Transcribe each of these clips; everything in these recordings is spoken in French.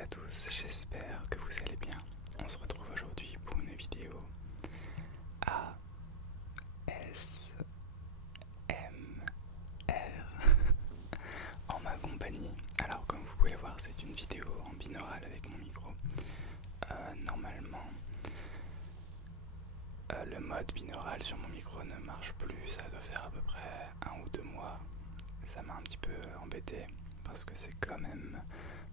à tous, j'espère que vous allez bien. On se retrouve aujourd'hui pour une vidéo ASMR en ma compagnie. Alors comme vous pouvez le voir, c'est une vidéo en binaural avec mon micro. Normalement, le mode binaural sur mon micro ne marche plus, ça doit faire à peu près 1 ou 2 mois. Ça m'a un petit peu embêté parce que c'est quand même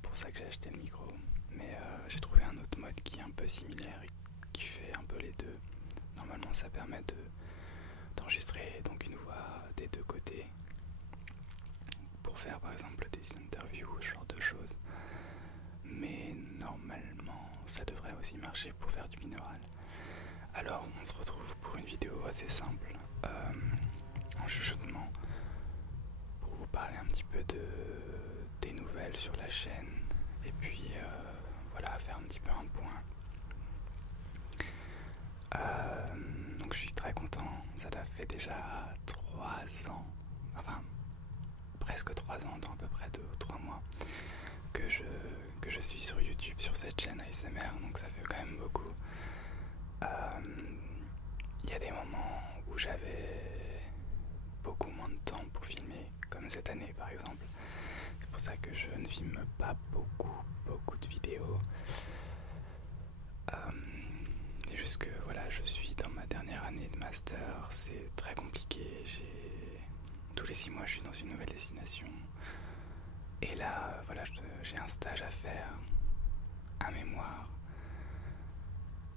pour ça que j'ai acheté le micro. Mais j'ai trouvé un autre mode qui est un peu similaire et qui fait un peu les deux. Normalement ça permet d'enregistrer donc une voix des deux côtés pour faire par exemple des interviews ou ce genre de choses. Mais normalement ça devrait aussi marcher pour faire du binaural. Alors on se retrouve pour une vidéo assez simple en chuchotement pour vous parler un petit peu des nouvelles sur la chaîne et puis voilà, faire un petit peu un point. Donc je suis très content, ça fait déjà 3 ans, enfin presque 3 ans, dans à peu près 2 ou 3 mois que je suis sur YouTube, sur cette chaîne ASMR, donc ça fait quand même beaucoup. Il y a des moments où j'avais beaucoup moins de temps pour filmer, comme cette année par exemple. C'est pour ça que je ne filme pas beaucoup de vidéos. C'est juste que voilà, je suis dans ma dernière année de master, c'est très compliqué. Tous les 6 mois je suis dans une nouvelle destination. Et là, voilà, j'ai un stage à faire, un mémoire.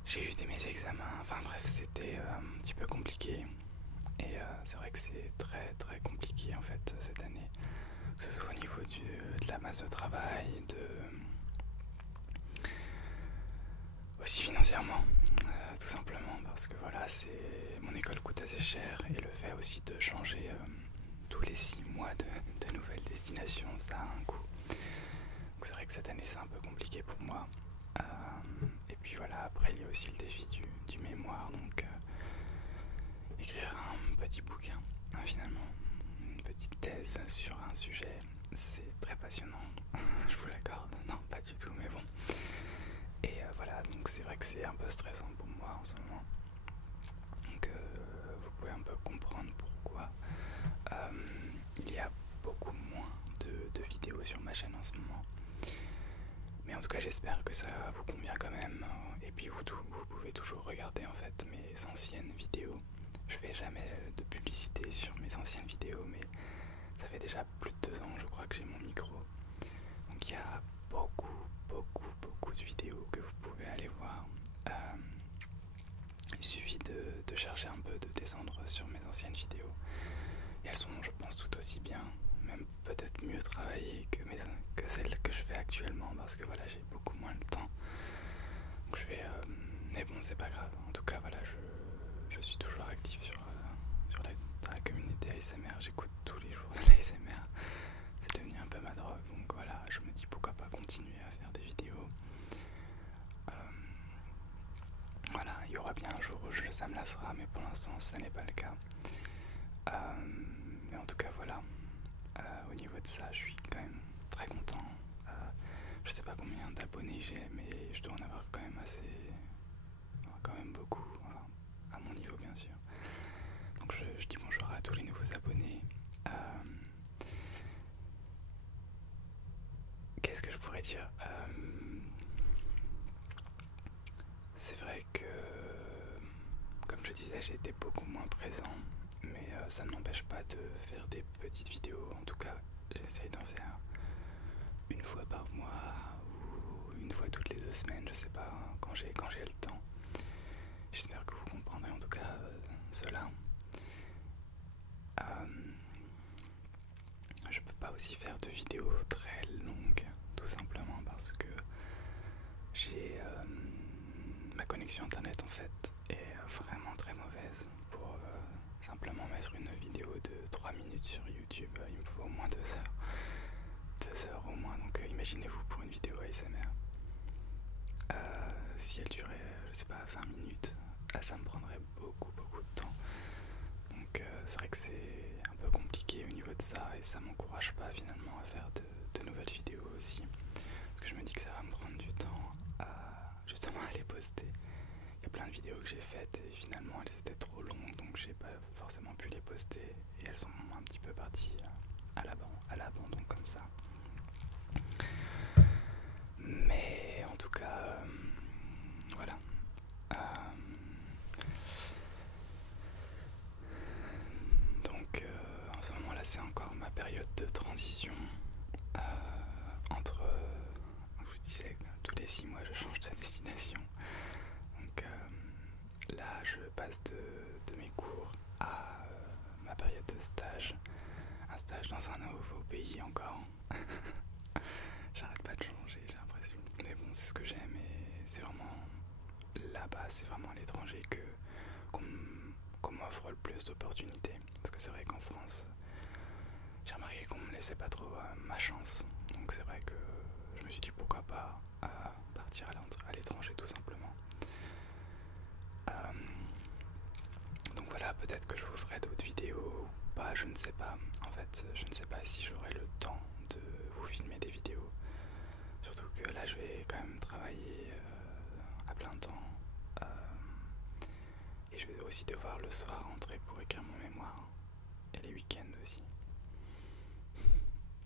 J'ai eu mes examens, enfin bref, c'était un petit peu compliqué. Et c'est vrai que c'est très compliqué en fait cette année. Que ce soit au niveau de la masse de travail, aussi financièrement, tout simplement parce que voilà, mon école coûte assez cher et le fait aussi de changer tous les 6 mois de nouvelles destinations, ça a un coût. Donc c'est vrai que cette année c'est un peu compliqué pour moi. Et puis voilà, après il y a aussi le défi du mémoire, donc écrire un petit bouquin, finalement, une petite thèse sur un sujet, c'est très passionnant, je vous l'accorde, non pas du tout mais bon. Et voilà, donc c'est vrai que c'est un peu stressant pour moi en ce moment. Donc vous pouvez un peu comprendre pourquoi il y a beaucoup moins de vidéos sur ma chaîne en ce moment. Mais en tout cas j'espère que ça vous convient quand même. Et puis vous pouvez toujours regarder en fait mes anciennes vidéos. Je fais jamais de publicité sur mes anciennes vidéos, mais ça fait déjà plus de 2 ans je crois que j'ai mon micro. Donc il y a beaucoup de vidéos que vous pouvez aller voir. Il suffit de chercher un peu, de descendre sur mes anciennes vidéos. Et elles sont, je pense, tout aussi bien, même peut-être mieux travaillées que celles que je fais actuellement, parce que voilà, j'ai beaucoup moins le temps. Donc je vais... mais bon, c'est pas grave. En tout cas, voilà, je suis toujours actif dans la communauté ASMR. J'écoute tous les jours de l'ASMR. C'est devenu un peu ma drogue, donc voilà, je me dis pourquoi pas continuer à faire des vidéos. Voilà, il y aura bien un jour où ça me lassera, mais pour l'instant ça n'est pas le cas. Mais en tout cas voilà, au niveau de ça je suis quand même très content. Je sais pas combien d'abonnés j'ai, mais je dois en avoir quand même quand même beaucoup, à mon niveau bien sûr. Donc je dis bonjour à tous les nouveaux abonnés. Qu'est-ce que je pourrais dire? C'est vrai que, comme je disais, j'ai été beaucoup moins présent, mais ça ne m'empêche pas de faire des petites vidéos. En tout cas, j'essaye d'en faire une fois par mois ou une fois toutes les 2 semaines, je sais pas, quand j'ai le temps. J'espère que vous comprendrez en tout cas cela. Je peux pas aussi faire de vidéos très longues, tout simplement parce que j'ai ma connexion internet en fait est vraiment très mauvaise. Pour simplement mettre une vidéo de 3 minutes sur YouTube, il me faut au moins 2 heures. 2 heures au moins, donc imaginez-vous pour une vidéo ASMR. Si elle durait, je sais pas, 20 minutes, ça me prendrait beaucoup de temps. Donc c'est vrai que c'est un peu compliqué au niveau de ça et ça m'encourage pas finalement à faire de nouvelles vidéos aussi. Parce que je me dis que ça va me prendre dernières vidéos que j'ai faites et finalement elles étaient trop longues, donc j'ai pas forcément pu les poster et elles sont un petit peu parties à l'abandon comme ça. Mais en tout cas, voilà. Donc en ce moment là c'est encore ma période de transition entre, je vous disais, tous les 6 mois je change de destination. Donc là je passe de mes cours à ma période de stage, un stage dans un nouveau pays encore. J'arrête pas de changer, j'ai l'impression. Mais bon, c'est ce que j'aime et c'est vraiment là-bas, c'est vraiment à l'étranger qu'on m'offre le plus d'opportunités. Parce que c'est vrai qu'en France, j'ai remarqué qu'on me laissait pas trop ma chance. Donc c'est vrai que je me suis dit pourquoi pas partir à l'étranger tout simplement. Donc voilà, peut-être que je vous ferai d'autres vidéos ou pas, je ne sais pas. En fait, je ne sais pas si j'aurai le temps de vous filmer des vidéos. Surtout que là, je vais quand même travailler à plein temps. Et je vais aussi devoir le soir rentrer pour écrire mon mémoire. Et les week-ends aussi.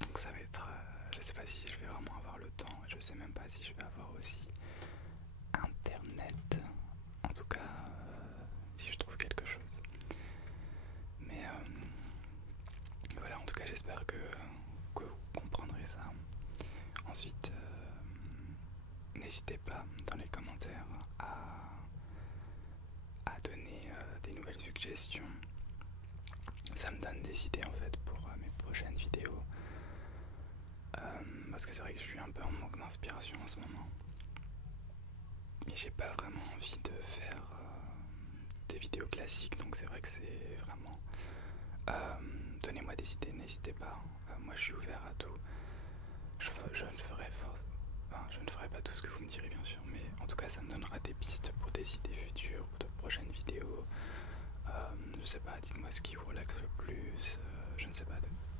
Donc ça va être... je sais pas si je vais vraiment avoir le temps. Je sais même pas si je vais avoir aussi internet. En tout cas, si je trouve quelque chose. Mais voilà, en tout cas j'espère que vous comprendrez ça. Ensuite, n'hésitez pas dans les commentaires à donner des nouvelles suggestions. Ça me donne des idées en fait pour mes prochaines vidéos. Parce que c'est vrai que je suis un peu en manque d'inspiration en ce moment. Et j'ai pas vraiment envie de faire des vidéos classiques, donc c'est vrai que c'est vraiment... donnez-moi des idées, n'hésitez pas. Moi je suis ouvert à tout. Je ne ferai pas tout ce que vous me direz bien sûr, mais en tout cas ça me donnera des pistes pour des idées futures, pour de prochaines vidéos. Je sais pas, dites-moi ce qui vous relaxe le plus, je ne sais pas,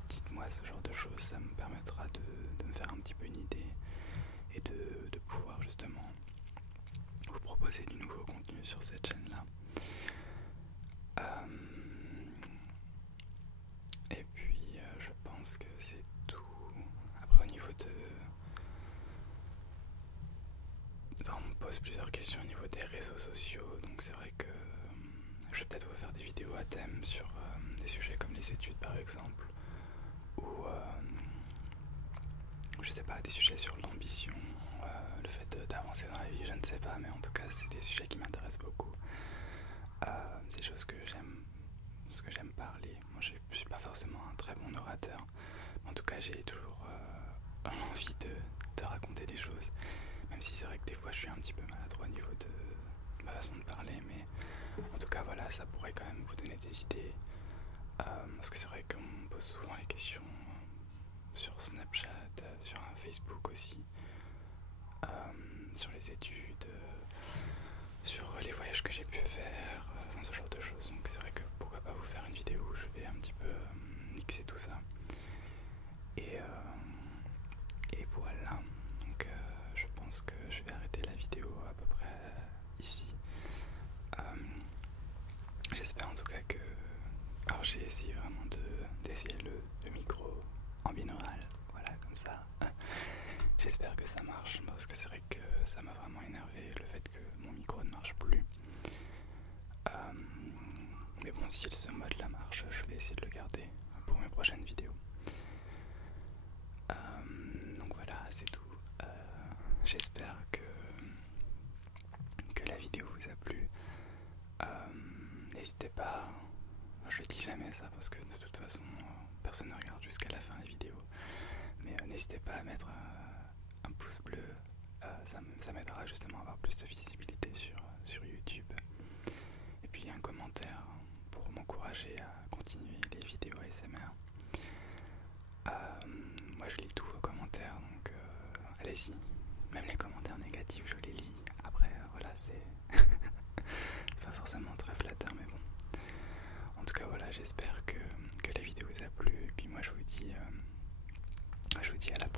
dites-moi ce genre de choses, ça me permettra de me faire un petit peu une idée et de pouvoir justement vous proposer du nouveau contenu sur cette chaîne là. Et puis je pense que c'est tout. Après au niveau de... Enfin, on me pose plusieurs questions au niveau des réseaux sociaux, donc c'est vrai que je vais peut-être vous faire des vidéos à thème sur des sujets comme les études par exemple, ou je sais pas, des sujets sur l'ambition, le fait d'avancer dans la vie, je ne sais pas, mais en tout cas c'est des sujets qui m'intéressent beaucoup. C'est des choses que j'aime parler. Moi je suis pas forcément un très bon orateur, mais en tout cas j'ai toujours envie de raconter des choses, même si c'est vrai que des fois je suis un petit peu maladroit au niveau de ma façon de parler, mais en tout cas voilà, ça pourrait quand même vous donner des idées. Parce que c'est vrai qu'on me pose souvent les questions sur Snapchat, sur Facebook aussi, sur les études, sur les voyages que j'ai pu faire, enfin ce genre de choses. Donc c'est vrai que pourquoi pas vous faire une vidéo où je vais un petit peu mixer tout ça. Et voilà, donc je pense que je vais arrêter la vidéo à peu près ici. J'espère en tout cas que... Alors j'ai essayé vraiment d'essayer le micro en binaural, voilà comme ça. J'espère que ça marche parce que c'est vrai que ça m'a vraiment énervé le fait que mon micro ne marche plus. Mais bon, si ce mode là marche, je vais essayer de le garder pour mes prochaines vidéos. Donc voilà, c'est tout. J'espère que la vidéo vous a plu. N'hésitez pas, je dis jamais ça parce que de toute façon personne ne regarde jusqu'à la fin des vidéos, mais n'hésitez pas à mettre un pouce bleu, ça m'aidera justement à avoir plus de visibilité sur YouTube, et puis un commentaire pour m'encourager à continuer les vidéos ASMR. Moi je lis tous vos commentaires, donc allez-y, même les commentaires négatifs je les lis. Après voilà, c'est pas forcément très flatteur, mais bon. En tout cas voilà, j'espère que la vidéo vous a plu, et puis moi je vous dis à la